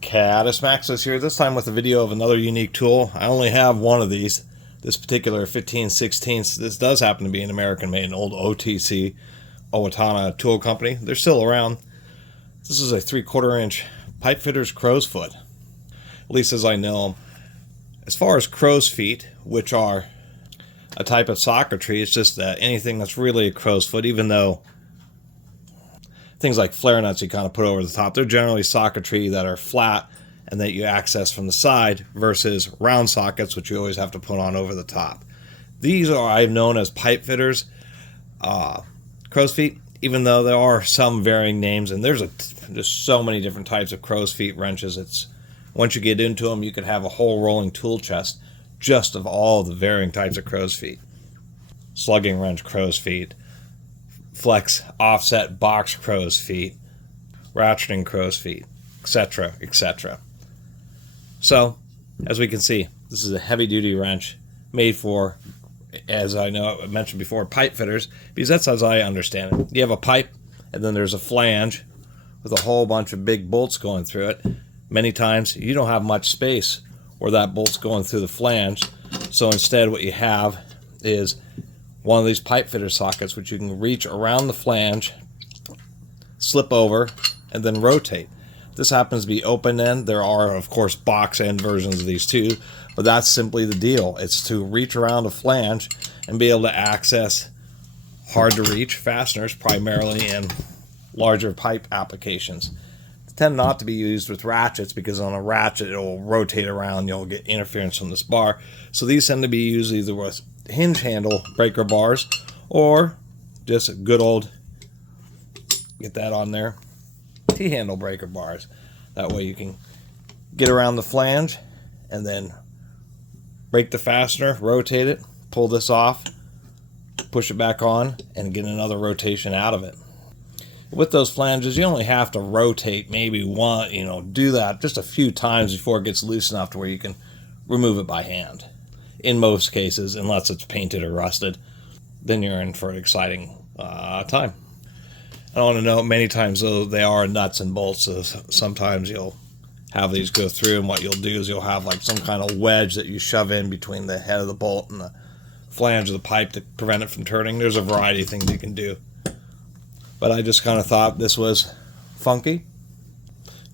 Catus Maximus here, this time with a video of another unique tool. I only have one of these, this particular 15/16. This does happen to be an American-made, an old OTC, Owatonna tool company. They're still around. This is a 3/4 inch pipe fitter's crow's foot, at least as I know them. As far as crow's feet, which are a type of socketry, it's just that anything that's really a crow's foot, even though things like flare nuts you kind of put over the top, they're generally socketry that are flat and that you access from the side versus round sockets, which you always have to put on over the top. These are, I've known as pipe fitters, crow's feet, even though there are some varying names, and there's just so many different types of crow's feet wrenches. It's once you get into them, you could have a whole rolling tool chest just of all the varying types of crow's feet. Slugging wrench crow's feet, flex offset box crow's feet, ratcheting crow's feet, etc., etc. So, as we can see, this is a heavy-duty wrench made for, as I mentioned before, pipe fitters, because that's as I understand it. You have a pipe, and then there's a flange with a whole bunch of big bolts going through it. Many times, you don't have much space where that bolt's going through the flange, so instead what you have is one of these pipe fitter sockets which you can reach around the flange, slip over, and then rotate. This happens to be open end. There are, of course, box end versions of these too, but that's simply the deal. It's to reach around a flange and be able to access hard to reach fasteners, primarily in larger pipe applications. They tend not to be used with ratchets because on a ratchet it will rotate around, you'll get interference from this bar. So these tend to be used either with hinge handle breaker bars or just a good old, get that on there, T-handle breaker bars. That way you can get around the flange and then break the fastener, rotate it, pull this off, push it back on, and get another rotation out of it. With those flanges, you only have to rotate maybe one, do that just a few times before it gets loose enough to where you can remove it by hand. In most cases, unless it's painted or rusted, then you're in for an exciting time. I want to note many times, though, they are nuts and bolts, so sometimes you'll have these go through, and what you'll do is you'll have like some kind of wedge that you shove in between the head of the bolt and the flange of the pipe to prevent it from turning. There's a variety of things you can do, but I just kind of thought this was funky.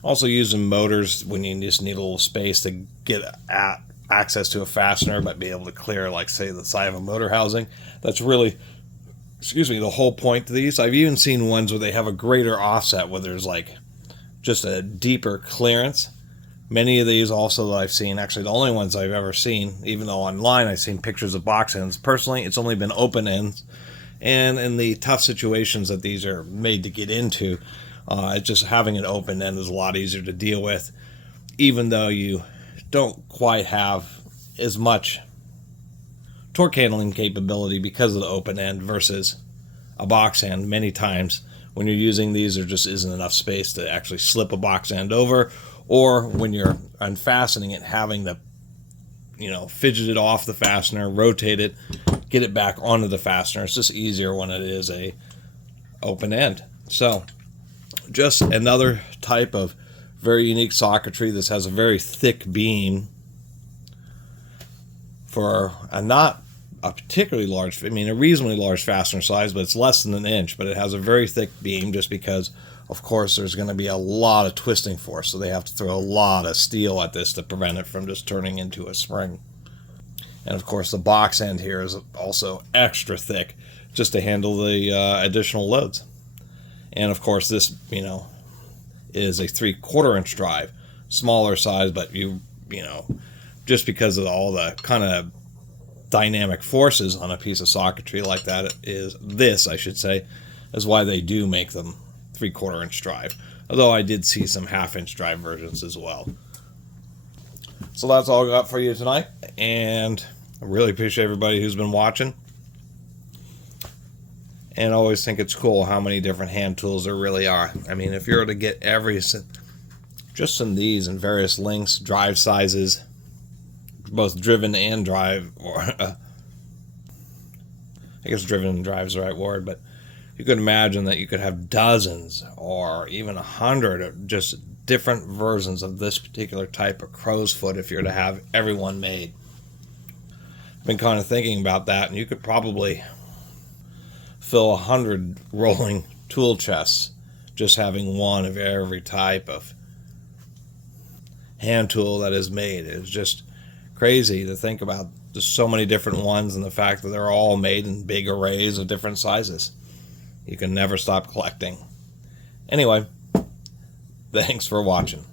Also using motors when you just need a little space to get at access to a fastener, but be able to clear, like, say, the side of a motor housing. That's really, the whole point to these. I've even seen ones where they have a greater offset, where there's like just a deeper clearance. Many of these also that I've seen, actually the only ones I've ever seen, even though online I've seen pictures of box ends, personally it's only been open ends, and in the tough situations that these are made to get into, it's just having an open end is a lot easier to deal with, even though you don't quite have as much torque handling capability because of the open end versus a box end. Many times when you're using these, there just isn't enough space to actually slip a box end over, or when you're unfastening it, having to fidget it off the fastener, rotate it, get it back onto the fastener. It's just easier when it is a open end. So just another type of very unique socketry. This has a very thick beam for not a particularly large, a reasonably large fastener size, but it's less than an inch, but it has a very thick beam just because, of course, there's going to be a lot of twisting force, so they have to throw a lot of steel at this to prevent it from just turning into a spring. And of course, the box end here is also extra thick just to handle the additional loads. And of course, this, is a 3/4 inch drive, smaller size, but just because of all the kind of dynamic forces on a piece of socketry like that is why they do make them 3/4 inch drive. Although I did see some 1/2 inch drive versions as well. So that's all I got for you tonight, and I really appreciate everybody who's been watching. And I always think it's cool how many different hand tools there really are. If you were to get just some of these in various lengths, drive sizes, both driven and drive, or I guess driven and drive is the right word, but you could imagine that you could have dozens or even 100 of just different versions of this particular type of crow's foot if you're to have everyone made. I've been kind of thinking about that, and you could probably fill 100 rolling tool chests just having one of every type of hand tool that is made. It's just crazy to think about. There's so many different ones, and the fact that they're all made in big arrays of different sizes. You can never stop collecting. Anyway, thanks for watching.